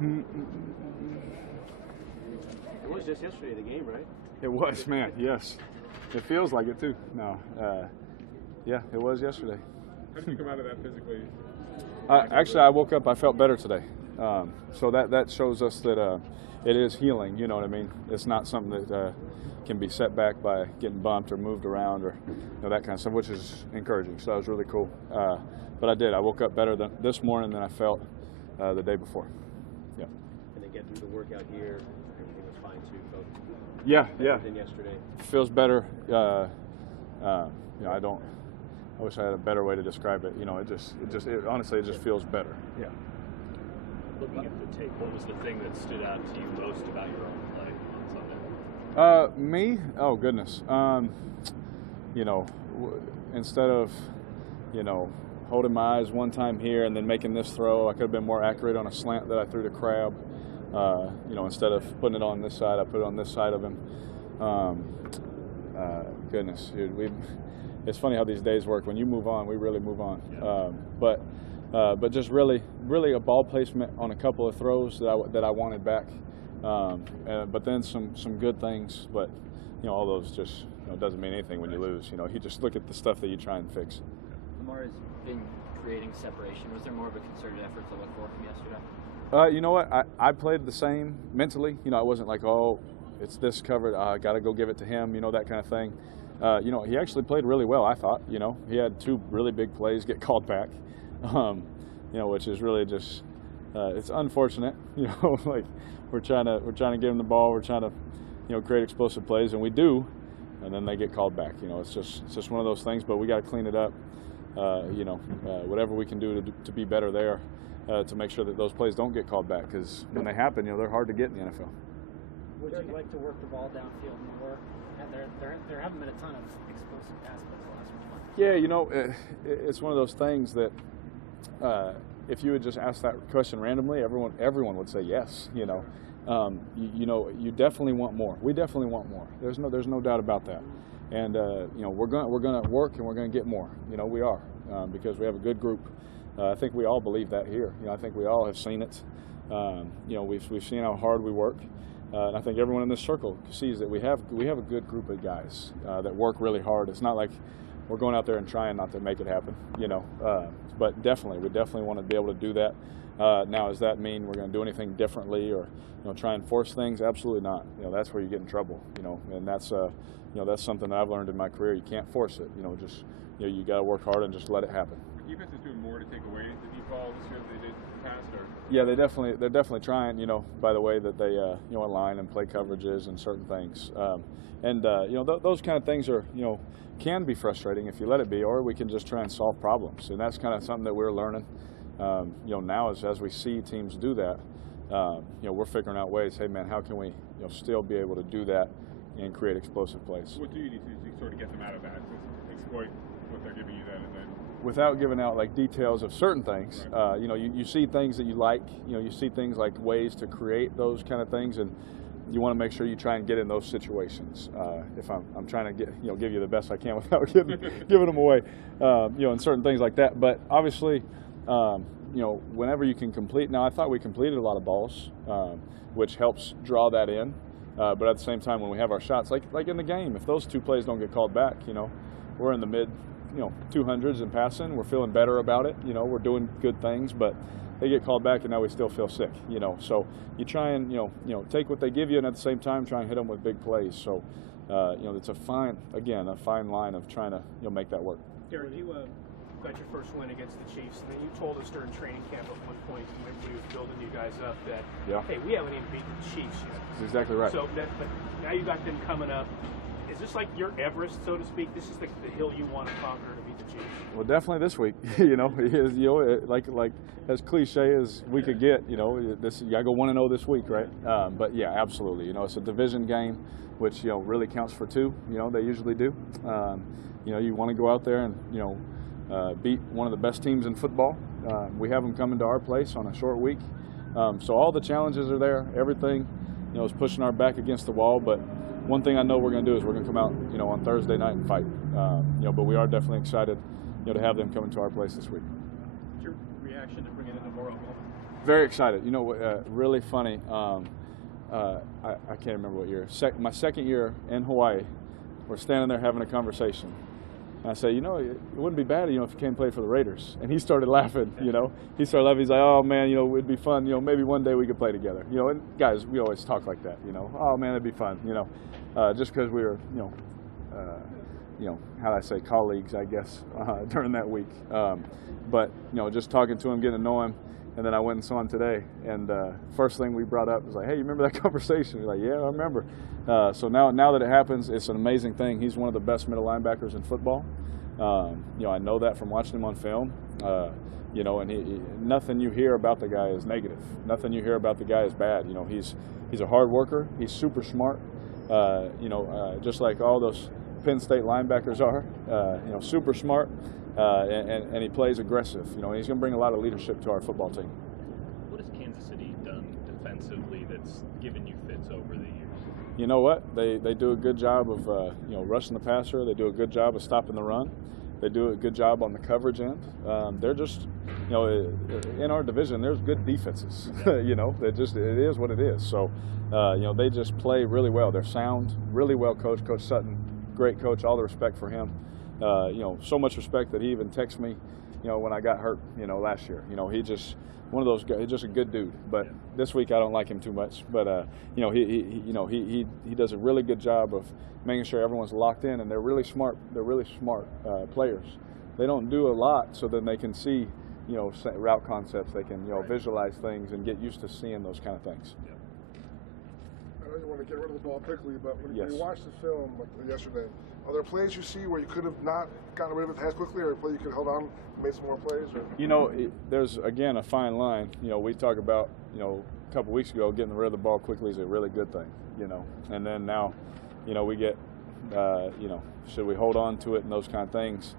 It was just yesterday, the game, right? It was, man. Yes, it feels like it too. No, yeah, it was yesterday. How did you come out of that physically? Actually, I woke up. I felt better today. So that shows us that it is healing. You know what I mean? It's not something that can be set back by getting bumped or moved around or that kind of stuff, which is encouraging. So that was really cool. But I did. I woke up better this morning than I felt the day before. Yeah. And then get through the workout here. Everything was fine too. Felt yeah. Than yesterday. Feels better. I wish I had a better way to describe it. Honestly, it just feels better. Yeah. Looking at the tape, what was the thing that stood out to you most about your own play on Sunday? Me? Oh goodness. Instead of, holding my eyes one time here and then making this throw, I could have been more accurate on a slant that I threw to Crab. Instead of putting it on this side, I put it on this side of him. Goodness, dude, it's funny how these days work. When you move on, we really move on. But just really a ball placement on a couple of throws that I wanted back. But then some good things. But all those just doesn't mean anything when you lose. You just look at the stuff that you try and fix. Lamar has been creating separation. Was there more of a concerted effort to look for from yesterday? You know what? I played the same mentally. I wasn't like, oh, it's this covered. I got to go give it to him. That kind of thing. He actually played really well. I thought. He had two really big plays get called back. Which is really just it's unfortunate. Like we're trying to give him the ball. We're trying to create explosive plays, and we do, and then they get called back. It's just one of those things. But we got to clean it up. Whatever we can do to be better there. To make sure that those plays don't get called back, because when they happen, they're hard to get in the NFL. Would you like to work the ball downfield more? There haven't been a ton of explosive pass plays the last few months. Yeah, it's one of those things that if you would just ask that question randomly, everyone would say yes. You definitely want more. We definitely want more. There's no doubt about that. And we're gonna work and we're gonna get more. We are because we have a good group. I think we all believe that here. I think we all have seen it. We've seen how hard we work, and I think everyone in this circle sees that we have a good group of guys that work really hard. It's not like we're going out there and trying not to make it happen. But we definitely want to be able to do that. Now, does that mean we're going to do anything differently or try and force things? Absolutely not. That's where you get in trouble. And that's that's something that I've learned in my career. You can't force it. You got to work hard and just let it happen. Defense is doing more to take away the deep ball this year than they did in the past, or? Yeah, they're definitely trying. By the way that they align and play coverages and certain things, those kind of things are can be frustrating if you let it be, or we can just try and solve problems, and that's kind of something that we're learning. Now as we see teams do that, we're figuring out ways. Hey man, how can we still be able to do that and create explosive plays? What do you need to sort of get them out of that? To exploit what they're giving you then, and then. Without giving out like details of certain things, right. You see things that you like. You see things like ways to create those kind of things, and you want to make sure you try and get in those situations. If I'm trying to give you the best I can without giving them away, and certain things like that. But obviously, whenever you can complete. Now I thought we completed a lot of balls, which helps draw that in. But at the same time, when we have our shots, like in the game, if those two plays don't get called back, we're in the mid. 200s in passing. We're feeling better about it. We're doing good things, but they get called back, and now we still feel sick. So you try and take what they give you, and at the same time try and hit them with big plays. So it's a fine line of trying to make that work. Derek, you got your first win against the Chiefs, and then you told us during training camp at one point when we were building you guys up that hey, we haven't even beaten the Chiefs yet. That's exactly right. So but now you got them coming up. Is this like your Everest, so to speak? This is the hill you want to conquer to beat the Chiefs? Well, definitely this week. Like as cliche as we could get. You got to go 1-0 this week, right? But yeah, absolutely. It's a division game, which really counts for two. They usually do. You want to go out there and beat one of the best teams in football. We have them coming to our place on a short week, so all the challenges are there. Everything is pushing our back against the wall, but. One thing I know we're going to do is we're going to come out, on Thursday night and fight. But we are definitely excited, to have them coming to our place this week. What's your reaction to bringing in NaVorro? Very excited. You know, really funny. I can't remember what year. My second year in Hawaii, we're standing there having a conversation. And I say, you know, it wouldn't be bad, you know, if you came play for the Raiders. And he started laughing, you know. He started laughing. He's like, oh, man, you know, it'd be fun. You know, maybe one day we could play together. You know, and guys, we always talk like that, you know. Oh, man, it'd be fun, you know. Just because we were, you know, how do I say, colleagues, I guess, during that week. But, you know, just talking to him, getting to know him. And then I went and saw him today. And first thing we brought up was like, hey, you remember that conversation? He's like, yeah, I remember. So now that it happens, it's an amazing thing. He's one of the best middle linebackers in football. You know, I know that from watching him on film. You know, and nothing you hear about the guy is negative. Nothing you hear about the guy is bad. You know, he's a hard worker. He's super smart. You know, just like all those Penn State linebackers are. You know, super smart. And he plays aggressive. You know, and he's going to bring a lot of leadership to our football team. What has Kansas City done defensively that's given you fits over the years? You know what? They do a good job of you know, rushing the passer. They do a good job of stopping the run. They do a good job on the coverage end. They're just, you know, in our division, there's good defenses. You know, it is what it is. So, you know, they just play really well. They're sound, really well coached. Coach Sutton, great coach. All the respect for him. You know, so much respect that he even texted me, you know, when I got hurt, you know, last year. You know, he just one of those guys. He's just a good dude. But this week I don't like him too much. But you know, he does a really good job of making sure everyone's locked in, and they're really smart. They're really smart players. They don't do a lot, so then they can see, you know, route concepts. They can, you know, visualize things and get used to seeing those kind of things. I know you want to get rid of the ball quickly, but when Yes. you watch the film like yesterday, are there plays you see where you could have not gotten rid of it as quickly, or a play you could hold on and made some more plays? Or? You know, there's, again, a fine line. You know, we talk about, you know, a couple weeks ago, getting rid of the ball quickly is a really good thing, you know. And then now, you know, we get, you know, should we hold on to it and those kind of things.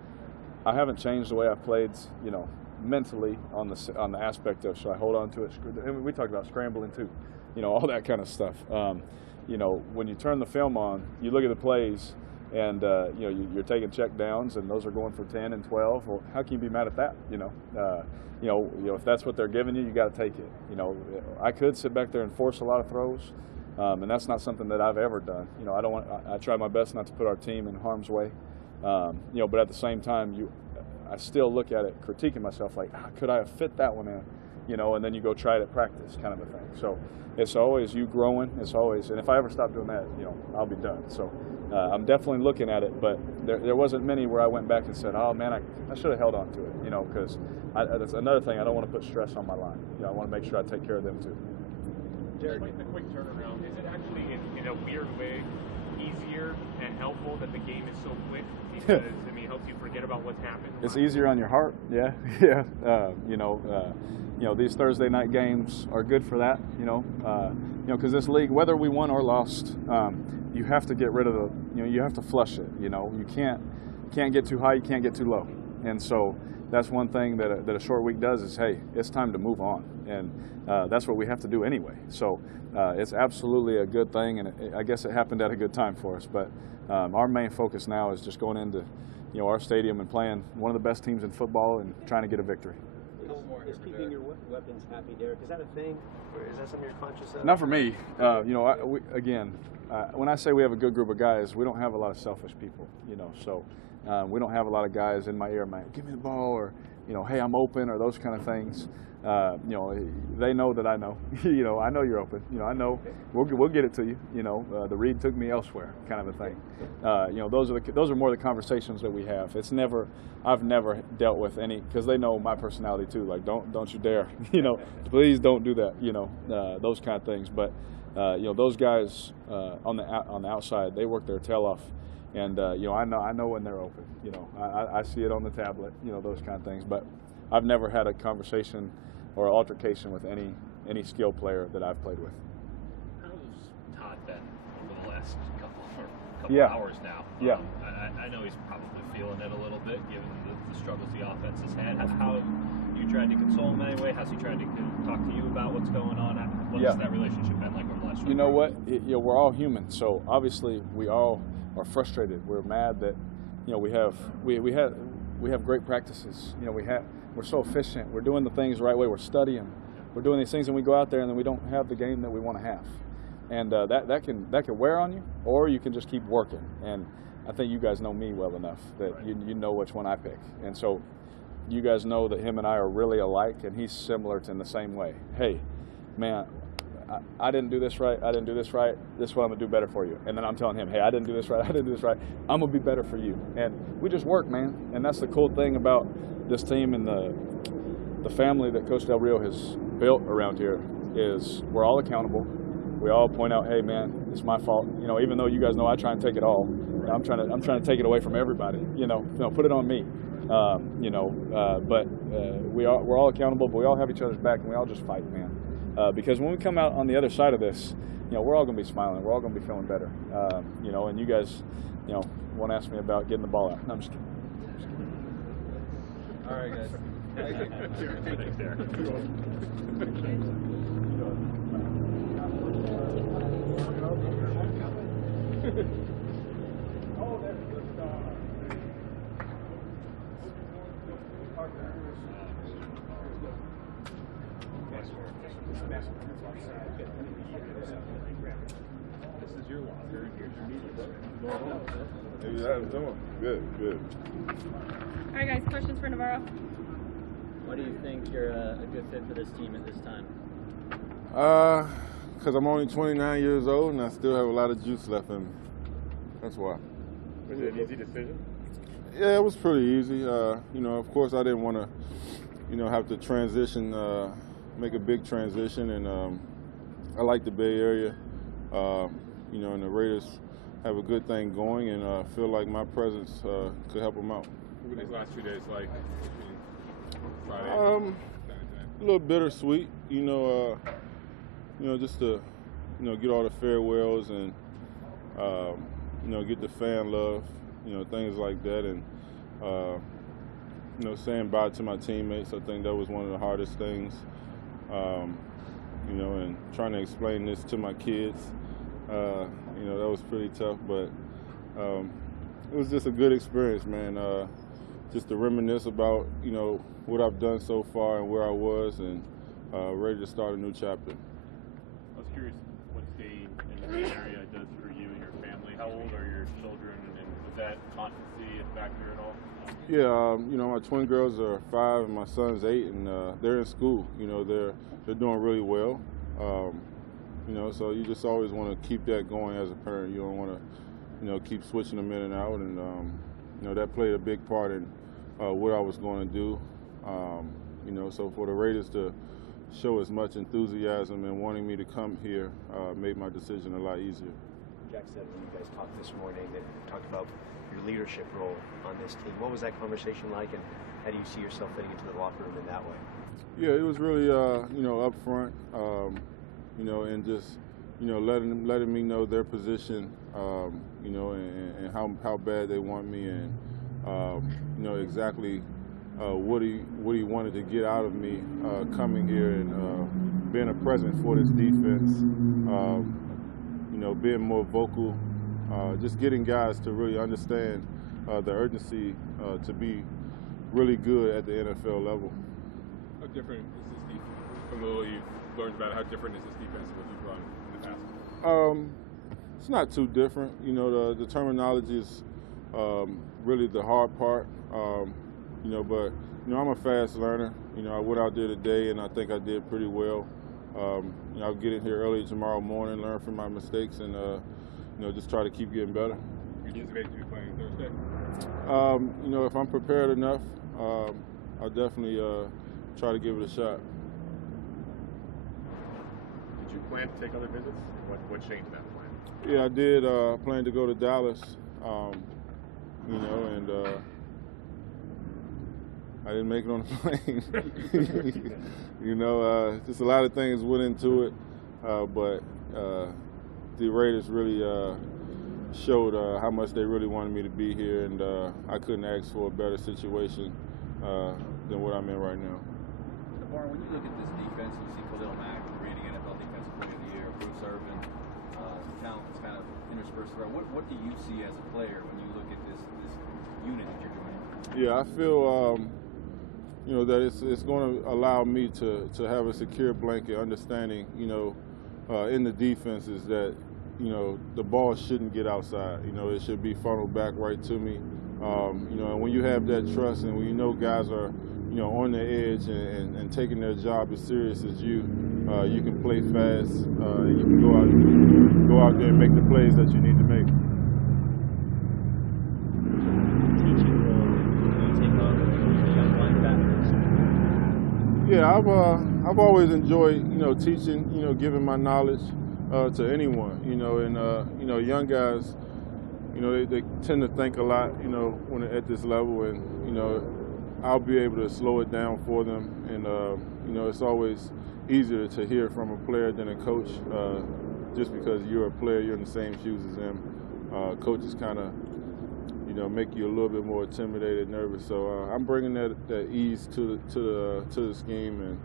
I haven't changed the way I've played, you know, mentally on the aspect of should I hold on to it. And we talked about scrambling too, you know, all that kind of stuff. You know, when you turn the film on, you look at the plays, and you know, you're taking check downs, and those are going for 10 and 12. Well, how can you be mad at that? You know, if that's what they're giving you, you got to take it. You know, I could sit back there and force a lot of throws, and that's not something that I've ever done. You know, I try my best not to put our team in harm's way. You know, but at the same time, I still look at it, critiquing myself, like, could I have fit that one in? You know, and then you go try it at practice, kind of a thing. So it's always you growing. It's always, and if I ever stop doing that, you know, I'll be done. So I'm definitely looking at it, but there wasn't many where I went back and said, oh man, I should have held on to it, you know, because that's another thing. I don't want to put stress on my line. You know, I want to make sure I take care of them too. Despite the quick turnaround, is it actually in a weird way easier and helpful that the game is so quick? Because I mean, it helps you forget about what's happened. It's easier on your heart, yeah, yeah. You know, these Thursday night games are good for that. You know, because this league, whether we won or lost, you have to get rid of you have to flush it. You know, you can't get too high, you can't get too low, and so that's one thing that a short week does is, hey, it's time to move on, and that's what we have to do anyway. So it's absolutely a good thing, and I guess it happened at a good time for us. But our main focus now is just going into, you know, our stadium and playing one of the best teams in football and trying to get a victory. Is keeping your weapons happy, Derek? Is that a thing, or is that something you're conscious of? Not for me. You know, when I say we have a good group of guys, we don't have a lot of selfish people. You know, so we don't have a lot of guys in my ear, man, give me the ball, or, you know, hey, I'm open, or those kind of things. You know, they know that I know. You know, I know you're open. You know, I know we'll get it to you. You know, the read took me elsewhere, kind of a thing. You know, those are more the conversations that we have. I've never dealt with any, because they know my personality too. Like, don't you dare. You know, please don't do that. You know, those kind of things. But you know, those guys on the outside, they work their tail off. And you know, I know when they're open. You know, I see it on the tablet. You know, those kind of things. But I've never had a conversation or altercation with any skill player that I've played with. How's Todd been over the last couple Yeah. hours now? Yeah. I know he's probably feeling it a little bit, given the struggles the offense has had. How have you tried to console him anyway? Has he tried to talk to you about what's going on? What's that relationship been like over the last? You know what? You know, we're all human, so obviously we all are frustrated. We're mad that, you know, we have great practices. You know, we're so efficient. We're doing the things the right way. We're studying. we're doing these things and we go out there and then we don't have the game that we want to have. And that can wear on you, or you can just keep working. And I think you guys know me well enough that you know which one I pick. And so you guys know that him and I are really alike, and he's similar in the same way. Hey, man, I didn't do this right. I didn't do this right. This is what I'm going to do better for you. And then I'm telling him, hey, I didn't do this right. I didn't do this right. I'm going to be better for you. And we just work, man. And that's the cool thing about this team and the family that Coach Del Rio has built around here is we're all accountable. We all point out, hey, man, it's my fault. You know, even though you guys know I try and take it all, I'm trying to take it away from everybody. You know, put it on me. But we're all accountable, but we all have each other's back, and we all just fight, man. Because when we come out on the other side of this, you know, we're all going to be smiling. We're all going to be feeling better. You know, and you guys, you know, won't ask me about getting the ball out. No, I'm just kidding. All right, guys. Thanks, Derek. This is your locker, and here's your meeting. Maybe that's doing good. All right, guys. Questions for NaVorro? Why do you think you're a good fit for this team at this time? Because I'm only 29 years old and I still have a lot of juice left in me. That's why. Was it an easy decision? Yeah, it was pretty easy. You know, of course, I didn't want to, you know, have to transition, make a big transition, and I like the Bay Area. You know, and the Raiders have a good thing going, and I feel like my presence could help them out. What were these last 2 days like? Friday? A little bittersweet, you know, just to, you know, get all the farewells and, you know, get the fan love, you know, things like that, and, you know, saying bye to my teammates. I think that was one of the hardest things, you know, and trying to explain this to my kids, you know, that was pretty tough, but it was just a good experience, man. Just to reminisce about, you know, what I've done so far and where I was, and ready to start a new chapter. I was curious what staying in the Bay Area does for you and your family. How old are your children, and was that constancy a factor at all? Yeah, you know, my twin girls are 5 and my son's 8, and they're in school. You know, they're doing really well. You know, so you just always want to keep that going as a parent. You don't want to, you know, keep switching them in and out, and you know, that played a big part in what I was going to do. You know, so for the Raiders to show as much enthusiasm and wanting me to come here made my decision a lot easier. Jack said when you guys talked this morning that you talked about your leadership role on this team. What was that conversation like, and how do you see yourself fitting into the locker room in that way? Yeah, it was really, you know, upfront, you know, and just, you know, letting me know their position, you know, and how bad they want me, and you know, exactly what he wanted to get out of me coming here and being a presence for this defense. You know, being more vocal, just getting guys to really understand the urgency to be really good at the NFL level. How different is this defense? From what you've learned about, how different is this defense than what you've run in the past? It's not too different. You know, the terminology is really the hard part. You know, but, you know, I'm a fast learner. You know, I went out there today and I think I did pretty well. You know, I'll get in here early tomorrow morning, learn from my mistakes, and, you know, just try to keep getting better. You anticipate you playing Thursday? You know, if I'm prepared enough, I'll definitely try to give it a shot. Did you plan to take other visits? What changed in that plan? Yeah, I did plan to go to Dallas, you know, and I didn't make it on the plane. You know, just a lot of things went into it, but the Raiders really showed how much they really wanted me to be here, and I couldn't ask for a better situation than what I'm in right now. NaVorro, when you look at this defense, you see Khalil Mack rating NFL Defensive Player of the Year, Bruce Irvin, talent is kind of interspersed throughout. What do you see as a player when you look at this unit that you're joining? Yeah, I feel, you know, that it's going to allow me to have a secure blanket, understanding, you know, in the defense is that, you know, the ball shouldn't get outside. You know, it should be funneled back right to me. You know, and when you have that trust and when you know guys are, you know, on the edge and taking their job as serious as you can play fast. You can go out there and make the plays that you need to make. Teaching role, you take on the young linebackers? Yeah, I've always enjoyed, you know, teaching, you know, giving my knowledge to anyone, you know, and you know, young guys, you know, they tend to think a lot, you know, when they're at this level, and you know, I'll be able to slow it down for them, and you know, it's always easier to hear from a player than a coach, just because you're a player, you're in the same shoes as them. Coaches kind of, you know, make you a little bit more intimidated, nervous. So I'm bringing that ease to the scheme, and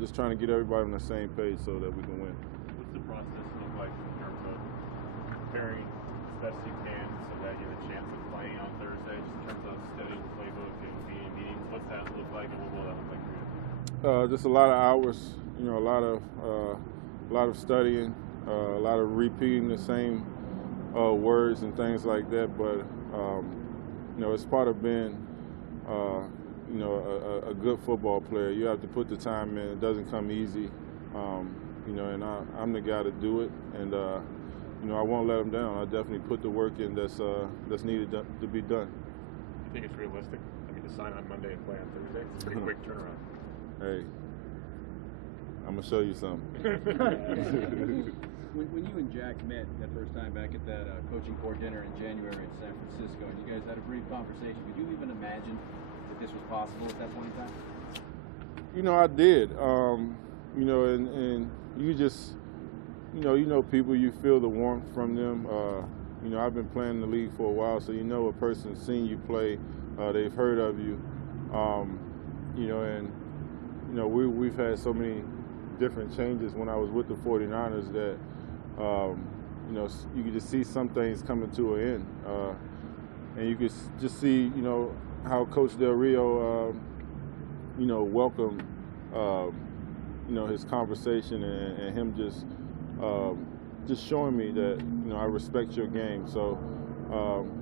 just trying to get everybody on the same page so that we can win. What's the process look like in terms of preparing as best you can so that you have a chance of playing on Thursday, just in terms of studying the playbook and being in meetings? What's that look like, and what will that look like for you? Just a lot of hours, you know, a lot of studying, a lot of repeating the same words and things like that. But you know, it's part of being, you know, a good football player. You have to put the time in. It doesn't come easy, you know, and I'm the guy to do it. And you know, I won't let them down. I definitely put the work in that's needed to be done. Do you think it's realistic? I mean, to sign on Monday and play on Thursday, it's a pretty quick turnaround. Hey, I'm gonna show you something. When you and Jack met that first time back at that coaching corps dinner in January in San Francisco, and you guys had a brief conversation, could you even imagine that this was possible at that point in time? You know, I did. You know, and you just, you know people, you feel the warmth from them. You know, I've been playing in the league for a while, so you know a person's seen you play, they've heard of you. You know, and you know, we've had so many different changes when I was with the 49ers that, you know, you could just see some things coming to an end. And you could just see, you know, how Coach Del Rio, you know, welcomed, you know, his conversation and him just showing me that, you know, I respect your game. So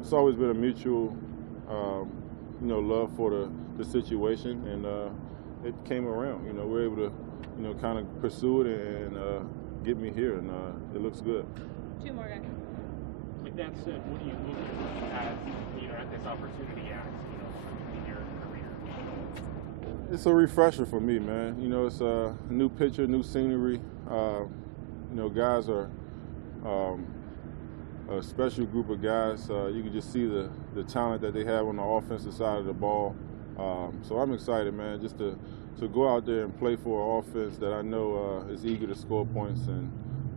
it's always been a mutual, you know, love for the situation, and it came around. You know, we're able to, you know, kind of pursue it and get me here, and it looks good. Two more guys. With that said, what do you look at, you know, at this opportunity as, you know, in your career? It's a refresher for me, man. You know, it's a new picture, new scenery. You know, guys are a special group of guys. You can just see the talent that they have on the offensive side of the ball. So I'm excited, man, just to go out there and play for an offense that I know is eager to score points, and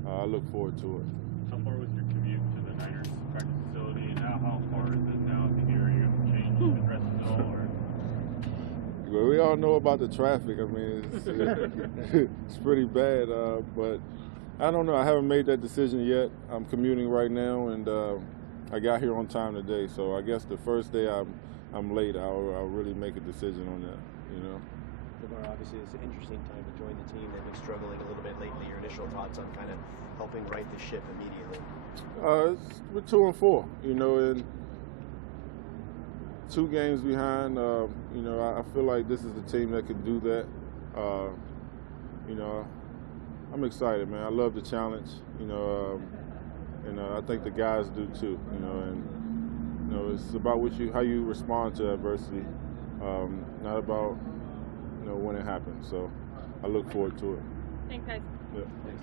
I look forward to it. How far was your commute to the Niners practice facility, and how far is it now to here? Are you going to change the rest of it all, or? Well, we all know about the traffic. I mean, it's pretty bad, but I don't know. I haven't made that decision yet. I'm commuting right now, and I got here on time today. So I guess the first day I'm late, I'll really make a decision on that, you know. NaVorro, obviously it's an interesting time to join the team. They've been struggling a little bit lately. Your initial thoughts on kind of helping right the ship immediately? We're 2-4, you know, and 2 games behind. You know, I feel like this is the team that can do that. You know, I'm excited, man. I love the challenge, you know, and I think the guys do too, you know, and you know, it's about how you respond to adversity, not about, you know, when it happens. So I look forward to it. Thanks, guys. Yeah. Thanks.